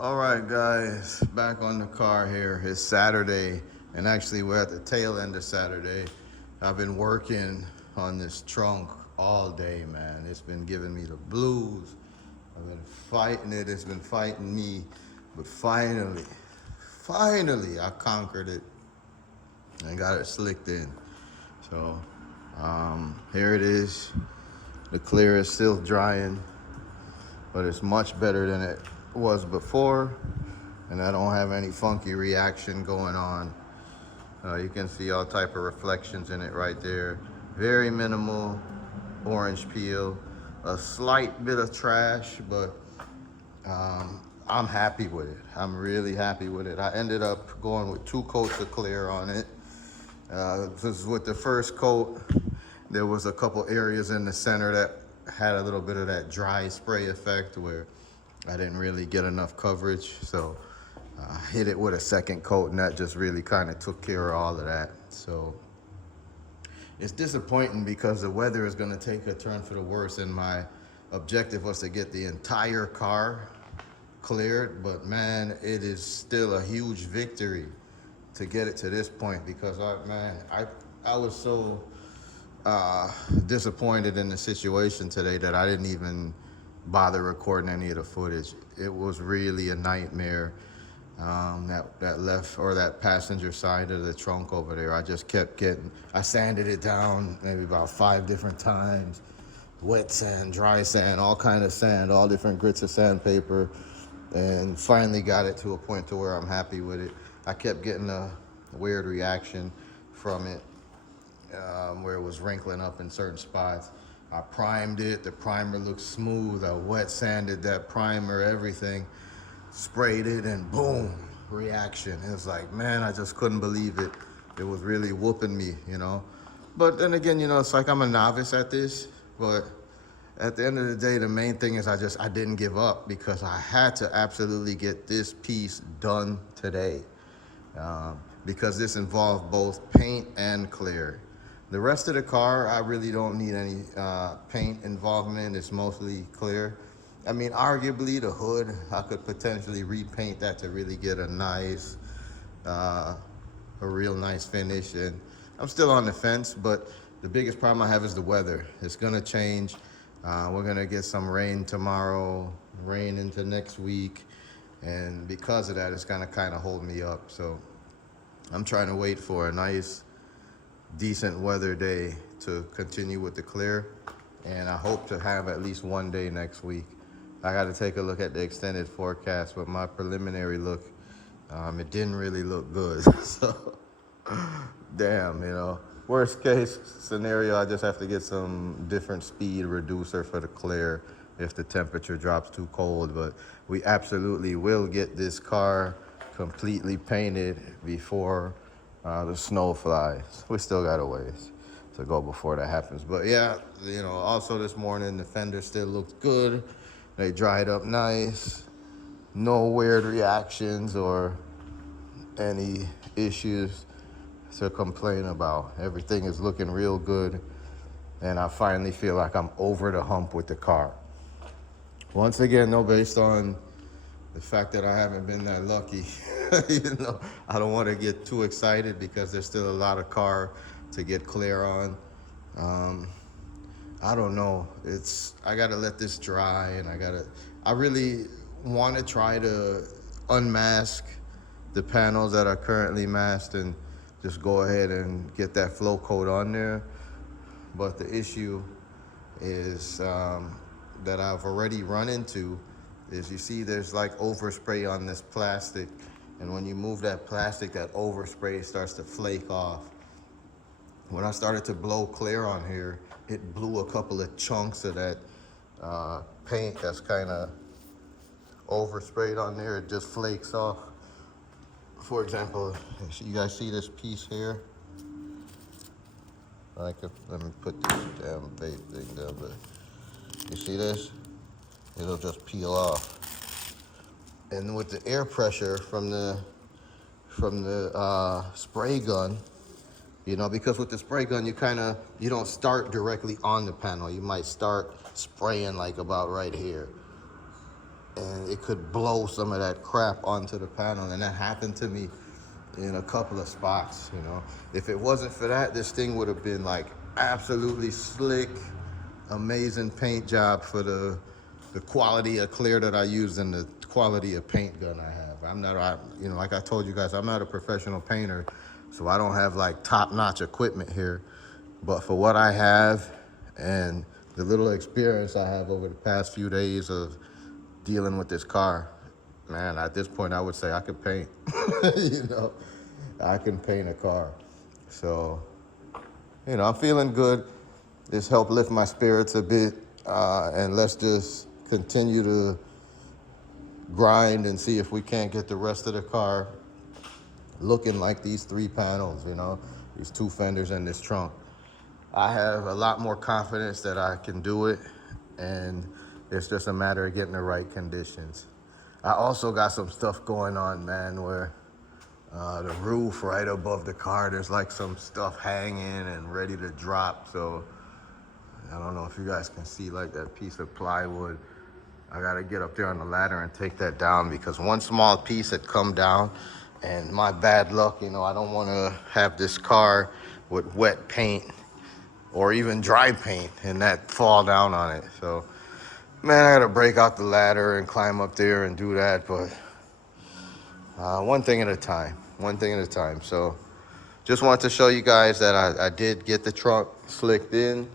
All right, guys, back on the car here. It's Saturday, and actually, we're at the tail end of Saturday. I've been working on this trunk all day, man. It's been giving me the blues. I've been fighting it, it's been fighting me, but finally, I conquered it and got it slicked in. So, here it is. The clear is still drying, but it's much better than it was before, and I don't have any funky reaction going on. You can see all type of reflections in it right there. Very minimal orange peel, a slight bit of trash, but I'm happy with it. I'm really happy with it. I ended up going with 2 coats of clear on it. This with the first coat, there was a couple areas in the center that had a little bit of that dry spray effect where I didn't really get enough coverage. So I hit it with a second coat, and that just really kind of took care of all of that. So it's disappointing because the weather is going to take a turn for the worse, and my objective was to get the entire car cleared. But man, it is still a huge victory to get it to this point, because I was so disappointed in the situation today that I didn't even bother recording any of the footage. It was really a nightmare. That passenger side of the trunk over there, I just kept I sanded it down maybe about 5 different times. Wet sand, dry sand, all kind of sand, all different grits of sandpaper, and finally got it to a point to where I'm happy with it. I kept getting a weird reaction from it, where it was wrinkling up in certain spots. I primed it, the primer looked smooth. I wet sanded that primer, everything, sprayed it, and boom, reaction. It was like, man, I just couldn't believe it. It was really whooping me, you know. But then again, it's like I'm a novice at this, but at the end of the day, the main thing is I didn't give up, because I had to absolutely get this piece done today, because this involved both paint and clear. The rest of the car, I really don't need any paint involvement. It's mostly clear. I mean, arguably the hood, I could potentially repaint that to really get a real nice finish. And I'm still on the fence, but the biggest problem I have is the weather. It's gonna change. We're gonna get some rain tomorrow, rain into next week. And because of that, it's gonna kind of hold me up. So I'm trying to wait for a nice, decent weather day to continue with the clear, and I hope to have at least one day next week. I got to take a look at the extended forecast, but my preliminary look, it didn't really look good. So damn, worst case scenario, I just have to get some different speed reducer for the clear if the temperature drops too cold. But we absolutely will get this car completely painted before the snow flies. We still got a ways to go before that happens. But yeah, also this morning, the fender still looked good. They dried up nice. No weird reactions or any issues to complain about. Everything is looking real good, and I finally feel like I'm over the hump with the car. Once again, though, based on the fact that I haven't been that lucky, I don't want to get too excited, because there's still a lot of car to get clear on. I don't know. I gotta let this dry, and I really want to try to unmask the panels that are currently masked and just go ahead and get that flow coat on there. But the issue is that I've already run into is, you see there's like overspray on this plastic, and when you move that plastic, that overspray starts to flake off. When I started to blow clear on here, it blew a couple of chunks of that paint that's kind of oversprayed on there. It just flakes off. For example, you guys see this piece here? Let me put this damn vape thing down, but you see this? It'll just peel off. And with the air pressure from the spray gun, because with the spray gun, you don't start directly on the panel. You might start spraying like about right here. and it could blow some of that crap onto the panel. And that happened to me in a couple of spots, you know. If it wasn't for that, this thing would have been like absolutely slick, amazing paint job for the quality of clear that I use and the quality of paint gun I have. You know, like I told you guys, I'm not a professional painter, so I don't have like top-notch equipment here. But for what I have and the little experience I have over the past few days of dealing with this car, man, at this point I would say I could paint. You know, I can paint a car. So, you know, I'm feeling good. This helped lift my spirits a bit. And let's just continue to grind and see if we can't get the rest of the car looking like these 3 panels, you know, these 2 fenders and this trunk. I have a lot more confidence that I can do it, and it's just a matter of getting the right conditions. I also got some stuff going on, man, where the roof right above the car, there's like some stuff hanging and ready to drop. So I don't know if you guys can see like that piece of plywood. I gotta get up there on the ladder and take that down because one small piece had come down, and my bad luck, you know, I don't wanna have this car with wet paint or even dry paint and that fall down on it. So, man, I gotta break out the ladder and climb up there and do that, but one thing at a time, one thing at a time. So, just wanted to show you guys that I did get the trunk slicked in.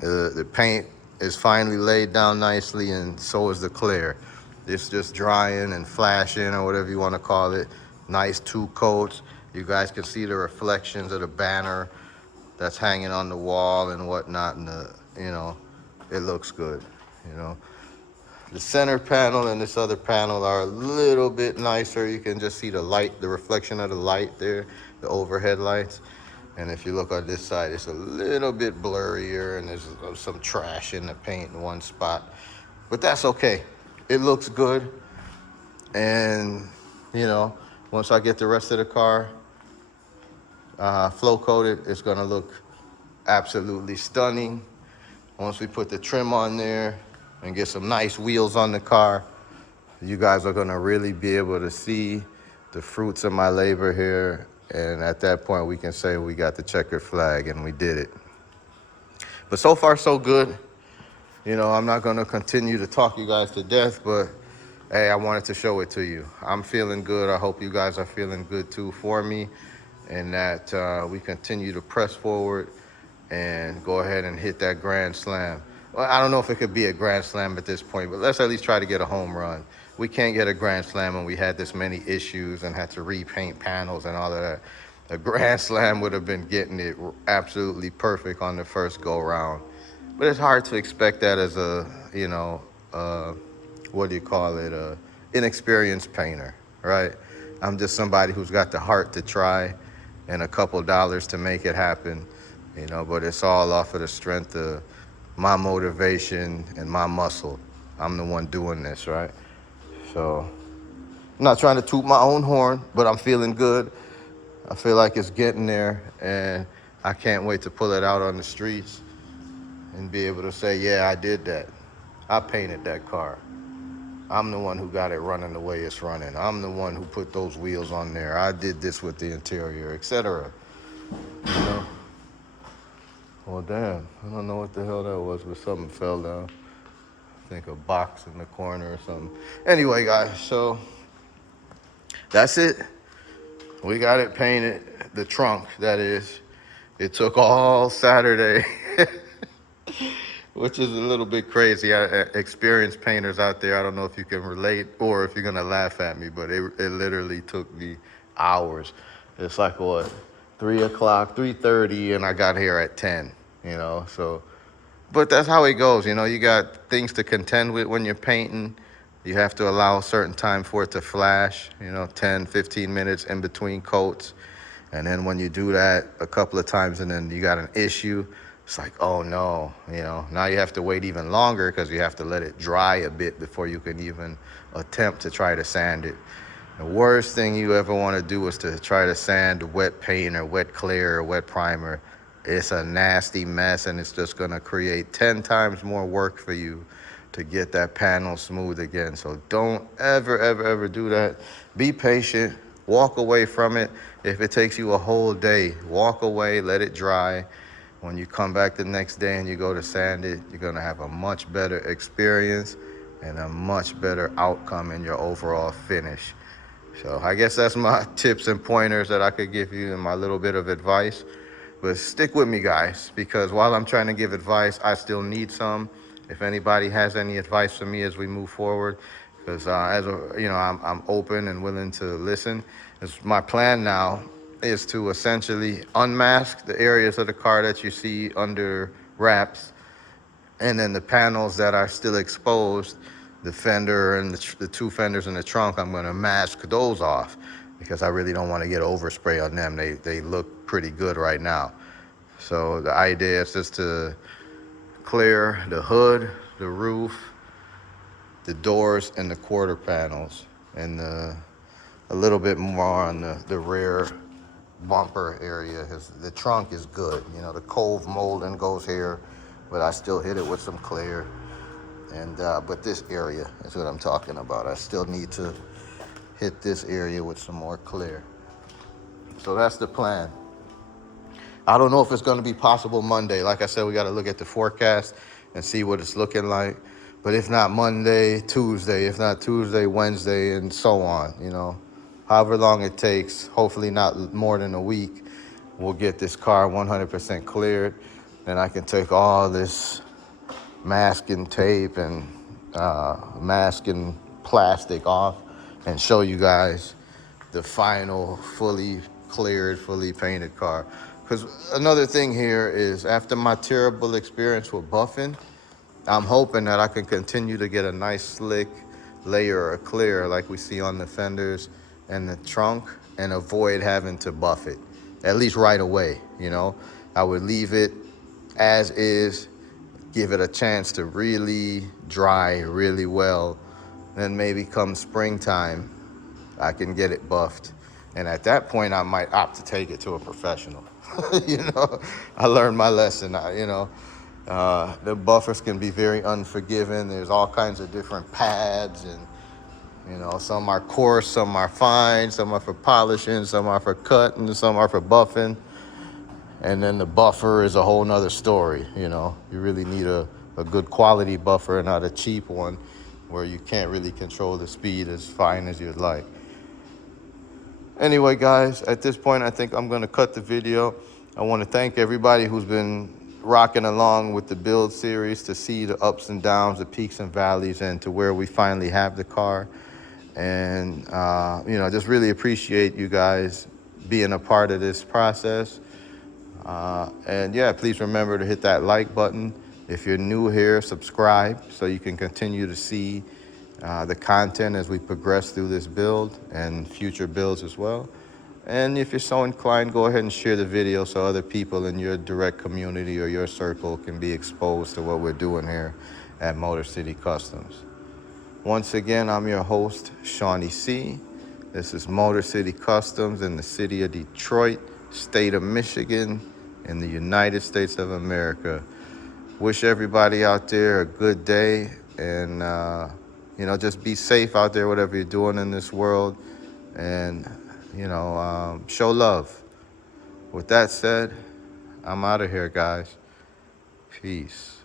The paint is finally laid down nicely, and so is the clear. It's just drying and flashing, or whatever you want to call it. Nice 2 coats. You guys can see the reflections of the banner that's hanging on the wall and whatnot, and you know, it looks good. You know, the center panel and this other panel are a little bit nicer. You can just see the light, the reflection of the light there, the overhead lights. And if you look on this side, it's a little bit blurrier, and there's some trash in the paint in one spot. But that's okay. It looks good. And, you know, once I get the rest of the car flow coated, it's gonna look absolutely stunning. Once we put the trim on there and get some nice wheels on the car, you guys are gonna really be able to see the fruits of my labor here. And at that point, we can say we got the checkered flag and we did it. But so far, so good. You know, I'm not gonna continue to talk you guys to death, but hey, I wanted to show it to you. I'm feeling good. I hope you guys are feeling good too for me, and that we continue to press forward and go ahead and hit that grand slam. Well, I don't know if it could be a grand slam at this point, but let's at least try to get a home run. We can't get a grand slam when we had this many issues and had to repaint panels and all of that. A grand slam would have been getting it absolutely perfect on the first go round. But it's hard to expect that as a, you know, what do you call it, a inexperienced painter, right? I'm just somebody who's got the heart to try and a couple dollars to make it happen, you know, but it's all off of the strength of my motivation and my muscle. I'm the one doing this, right? So I'm not trying to toot my own horn, but I'm feeling good. I feel like it's getting there, and I can't wait to pull it out on the streets and be able to say, yeah, I did that. I painted that car. I'm the one who got it running the way it's running. I'm the one who put those wheels on there. I did this with the interior, etc. You know? Well, damn, I don't know what the hell that was, but something fell down. I think a box in the corner or something. Anyway, guys, so that's it. We got it painted, the trunk, that is. It took all Saturday, which is a little bit crazy. Experienced painters out there, I don't know if you can relate or if you're gonna laugh at me, but it literally took me hours. It's like, what, 3 o'clock, 3:30, and I got here at 10, you know, so. But that's how it goes, you know, you got things to contend with when you're painting. You have to allow a certain time for it to flash, you know, 10, 15 minutes in between coats. And then when you do that a couple of times and then you got an issue, it's like, oh no, you know, now you have to wait even longer because you have to let it dry a bit before you can even attempt to try to sand it. The worst thing you ever want to do is to try to sand wet paint or wet clear or wet primer. It's a nasty mess, and it's just going to create 10 times more work for you to get that panel smooth again. So don't ever do that. Be patient, walk away from it. If it takes you a whole day, walk away, let it dry. When you come back the next day and you go to sand it, you're gonna have a much better experience and a much better outcome in your overall finish. So I guess that's my tips and pointers that I could give you and my little bit of advice. But stick with me, guys, because while I'm trying to give advice, I still need some. If anybody has any advice for me as we move forward, because I'm open and willing to listen. It's my plan now is to essentially unmask the areas of the car that you see under wraps, and then the panels that are still exposed, the fender and the two fenders in the trunk, I'm gonna mask those off because I really don't want to get overspray on them. They look pretty good right now. So the idea is just to clear the hood, the roof, the doors, and the quarter panels, and a little bit more on the rear bumper area. The trunk is good. You know, the cove molding goes here, but I still hit it with some clear. And but this area is what I'm talking about. I still need to hit this area with some more clear. So that's the plan. I don't know if it's going to be possible Monday. Like I said, we got to look at the forecast and see what it's looking like. But if not Monday, Tuesday. If not Tuesday, Wednesday, and so on. You know, however long it takes, hopefully not more than a week, we'll get this car 100% cleared. Then I can take all this masking tape and masking plastic off and show you guys the final fully cleared, fully painted car. Because another thing here is, after my terrible experience with buffing, I'm hoping that I can continue to get a nice slick layer of clear like we see on the fenders and the trunk, and avoid having to buff it, at least right away. You know, I would leave it as is, give it a chance to really dry really well. Then maybe come springtime, I can get it buffed. And at that point, I might opt to take it to a professional. You know, I learned my lesson. The buffers can be very unforgiving. There's all kinds of different pads, and you know, some are coarse, some are fine, some are for polishing, some are for cutting, some are for buffing. And then the buffer is a whole nother story. You know, you really need a good quality buffer, not a cheap one where you can't really control the speed as fine as you'd like. Anyway, guys, at this point, I think I'm going to cut the video. I want to thank everybody who's been rocking along with the build series to see the ups and downs, the peaks and valleys, and to where we finally have the car. And, you know, just really appreciate you guys being a part of this process. And yeah, please remember to hit that like button. If you're new here, subscribe so you can continue to see the content as we progress through this build and future builds as well. And if you're so inclined, go ahead and share the video so other people in your direct community or your circle can be exposed to what we're doing here at Motor City Customs. Once again, I'm your host, Shawnee C. This is Motor City Customs in the city of Detroit, state of Michigan, in the United States of America. Wish everybody out there a good day, and you know, just be safe out there, whatever you're doing in this world, and you know, show love. With that said, I'm out of here, guys. Peace.